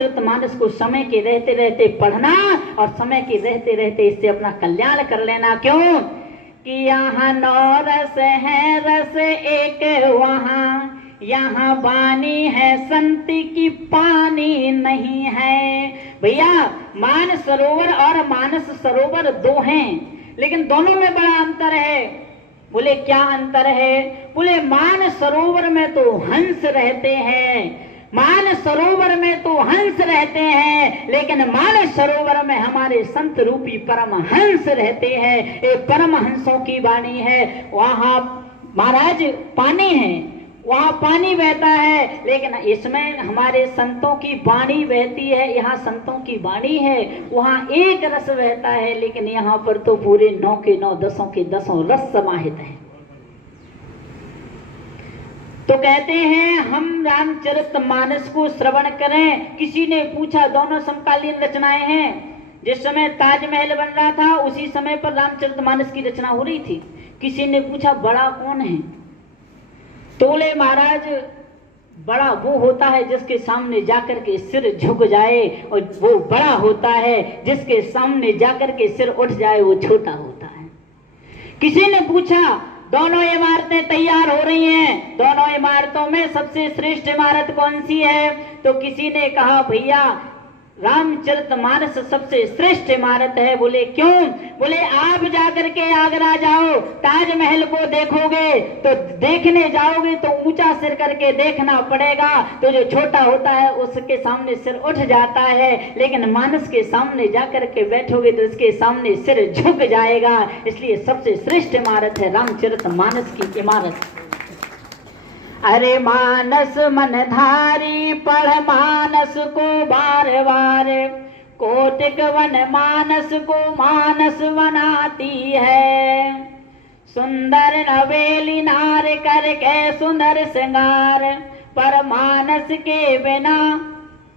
रामचरितमानस को समय के रहते रहते पढ़ना और समय के रहते रहते इससे अपना कल्याण कर लेना। क्यों कि यहाँ 9 रस है, रस एक वहाँ, यहाँ वाणी है संत की पानी नहीं है। भैया मान सरोवर और मानस सरोवर 2 हैं, लेकिन दोनों में बड़ा अंतर है। बोले क्या अंतर है? बोले मान सरोवर में तो हंस रहते हैं, मान सरोवर में तो हंस रहते हैं, लेकिन मानस सरोवर में हमारे संत रूपी परमहंस रहते हैं। ये परमहंसों की वाणी है। वहाँ महाराज पानी है, वहाँ पानी बहता है, लेकिन इसमें हमारे संतों की वाणी बहती है। यहाँ संतों की वाणी है, वहाँ एक रस बहता है, लेकिन यहाँ पर तो पूरे 9 के 9, 10 के 10 रस समाहित हैं। तो कहते हैं हम रामचरितमानस को श्रवण करें। किसी ने पूछा, दोनों समकालीन रचनाएं हैं। जिस समय ताजमहल बन रहा था उसी समय पर रामचरितमानस की रचना हो रही थी। किसी ने पूछा बड़ा कौन है? तो बोले महाराज बड़ा वो होता है जिसके सामने जाकर के सिर झुक जाए, और वो बड़ा होता है जिसके सामने जाकर के सिर उठ जाए, वो छोटा होता है। किसी ने पूछा दोनों इमारतें तैयार हो रही हैं, दोनों इमारतों में सबसे श्रेष्ठ इमारत कौन सी है? तो किसी ने कहा भैया रामचरितमानस सबसे श्रेष्ठ इमारत है। बोले क्यों? बोले आप जाकर के आगरा जाओ, ताजमहल को देखोगे तो देखने जाओगे तो ऊंचा सिर करके देखना पड़ेगा, तो जो छोटा होता है उसके सामने सिर उठ जाता है, लेकिन मानस के सामने जाकर के बैठोगे तो उसके सामने सिर झुक जाएगा। इसलिए सबसे श्रेष्ठ इमारत है रामचरितमानस की इमारत। अरे मानस मनधारी पढ़ मानस को बार बार, कोटिक वन मानस को मानस बनाती है। सुंदर नवेली नार करके सुंदर श्रृंगार, पर मानस के बिना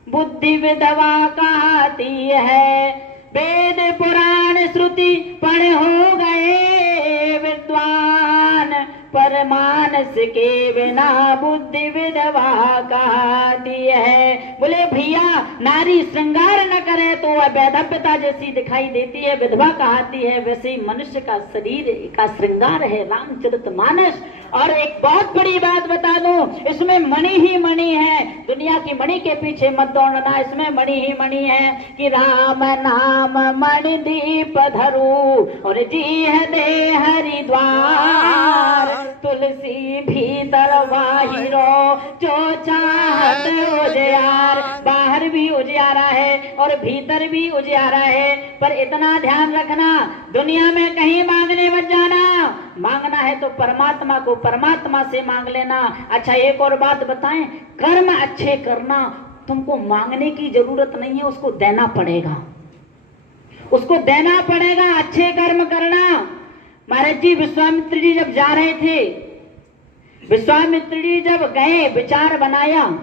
बुद्धि विधवा कहती है। वेद पुराण श्रुति पढ़ हो गए विद्वान, पर मानस के बिना बुद्धि विधवा कहती है। बोले भैया नारी श्रृंगार न करे तो वह वैधव्यता जैसी दिखाई देती है, विधवा कहती है। वैसे ही मनुष्य का शरीर का श्रृंगार है रामचरितमानस। और एक बहुत बड़ी बात बता दूं, इसमें मणि ही मणि है। दुनिया की मणि के पीछे मत दौड़ना, इसमें मणि ही मणि है कि राम नाम मणि दीप धरू और जी दे हरिद्वार। तुलसी भीतर बाहिरो जो चाहत उजियार। बाहर भी उजियारा है और भीतर भी उजियारा है, पर इतना ध्यान रखना दुनिया में कहीं मांगने मत जाना। मांगना है तो परमात्मा को परमात्मा से मांग लेना। अच्छा एक और बात बताएं, कर्म अच्छे करना, तुमको मांगने की जरूरत नहीं है, उसको देना पड़ेगा, उसको देना पड़ेगा। अच्छे कर्म करना। महाराज जी विश्वामित्र जी जब जा रहे थे, विश्वामित्र जी जब गए विचार बनाया,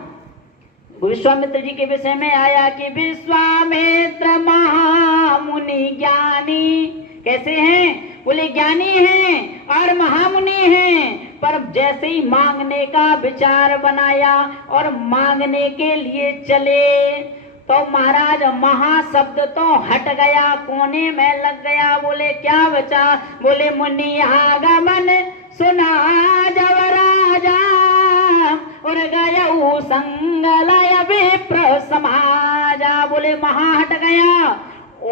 विश्वामित्र जी के विषय में आया कि विश्वामित्र महामुनि ज्ञानी। कैसे हैं? बोले ज्ञानी हैं और महामुनि हैं, पर जैसे ही मांगने का विचार बनाया और मांगने के लिए चले तो महाराज महाशब्द तो हट गया, कोने में लग गया। बोले क्या बचा? बोले मुनि आगमन सुना जब राजा, और गया संगलय विप्र समाजा। बोले महा हट गया,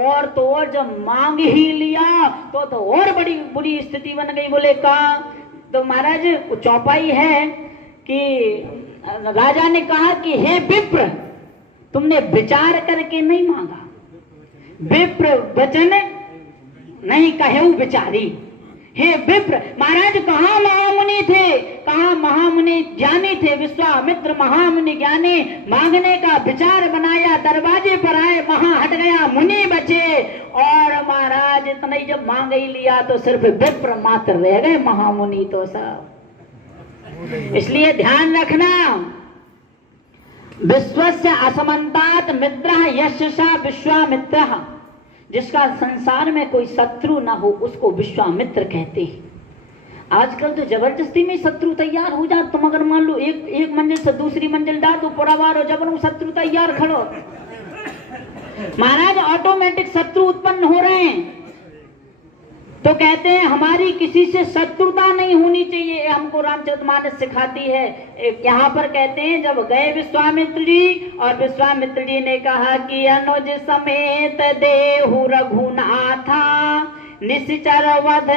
और तो और जब मांग ही लिया तो और बड़ी बुरी स्थिति बन गई। बोले कहा? तो महाराज चौपाई है कि राजा ने कहा कि हे विप्र, तुमने विचार करके नहीं मांगा, विप्र वचन नहीं कहेऊ विचारी। हे विप्र, महाराज कहाँ महामुनि थे, कहाँ महामुनि ज्ञानी थे। विश्वामित्र महामुनि ज्ञानी, मांगने का विचार बनाया, दरवाजे पर आए, महा हट गया, मुनि बचे। और महाराज इतना ही जब मांग ही लिया तो सिर्फ विप्र मात्र रह गए, महामुनि तो सब। इसलिए ध्यान रखना, विश्वस्य असमन्तात मित्रः यशसा विश्वामित्रः। जिसका संसार में कोई शत्रु ना हो उसको विश्वामित्र कहते हैं। आजकल तो जबरदस्ती में शत्रु तैयार हो जाए। तुम अगर मान लो एक मंजिल से दूसरी मंजिल डाल दो पुरावार हो जबर शत्रु तैयार खड़ो। महाराज ऑटोमेटिक शत्रु उत्पन्न हो रहे हैं। तो कहते हैं हमारी किसी से शत्रुता नहीं होनी चाहिए, हमको रामचरितमानस सिखाती है। यहाँ पर कहते हैं जब गए विश्वामित्र जी और विश्वामित्र जी ने कहा कि अनुज समेत देहु रघुनाथा निश्चर वध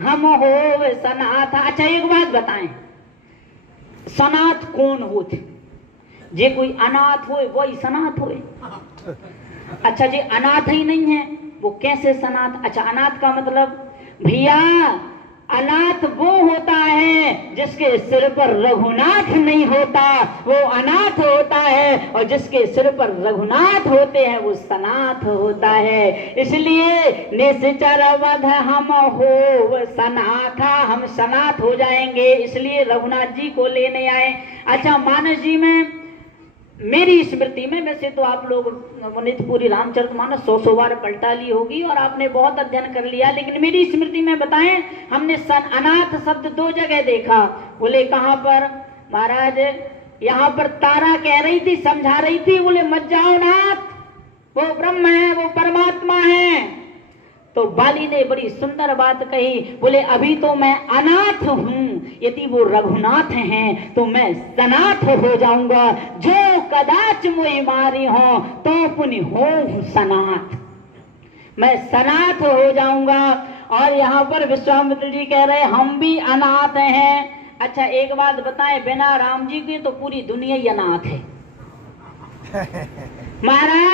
हम हो सनाथा। अच्छा एक बात बताएं, सनाथ कौन होते? जे कोई अनाथ होए वही सनाथ होए। अच्छा जे अनाथ ही नहीं है वो कैसे सनाथ? अच्छा अनाथ का मतलब भैया अनाथ वो होता है जिसके सिर पर रघुनाथ नहीं होता, वो अनाथ होता है, और जिसके सिर पर रघुनाथ होते हैं वो सनाथ होता है। इसलिए निश्चर वध हम हो सनाथा, हम सनाथ हो जाएंगे, इसलिए रघुनाथ जी को लेने आए। अच्छा मानस जी में मेरी स्मृति में, वैसे तो आप लोग नित्य पूरी रामचरितमानस 100 बार पलटा ली होगी और आपने बहुत अध्ययन कर लिया, लेकिन मेरी स्मृति में बताएं हमने अनाथ शब्द 2 जगह देखा। बोले कहाँ पर? महाराज यहाँ पर तारा कह रही थी, समझा रही थी, बोले मत जाओ नाथ, वो ब्रह्म है, वो परमात्मा है। तो बाली ने बड़ी सुंदर बात कही, बोले अभी तो मैं अनाथ हूं, यदि वो रघुनाथ हैं तो मैं सनाथ हो जाऊंगा। जो कदाच मोहि मारी हो तो पुनि हो सनाथ, मैं सनाथ हो जाऊंगा। और यहाँ पर विश्वामित्र जी कह रहे हम भी अनाथ हैं। अच्छा एक बात बताएं, बिना राम जी के तो पूरी दुनिया ही अनाथ है महाराज।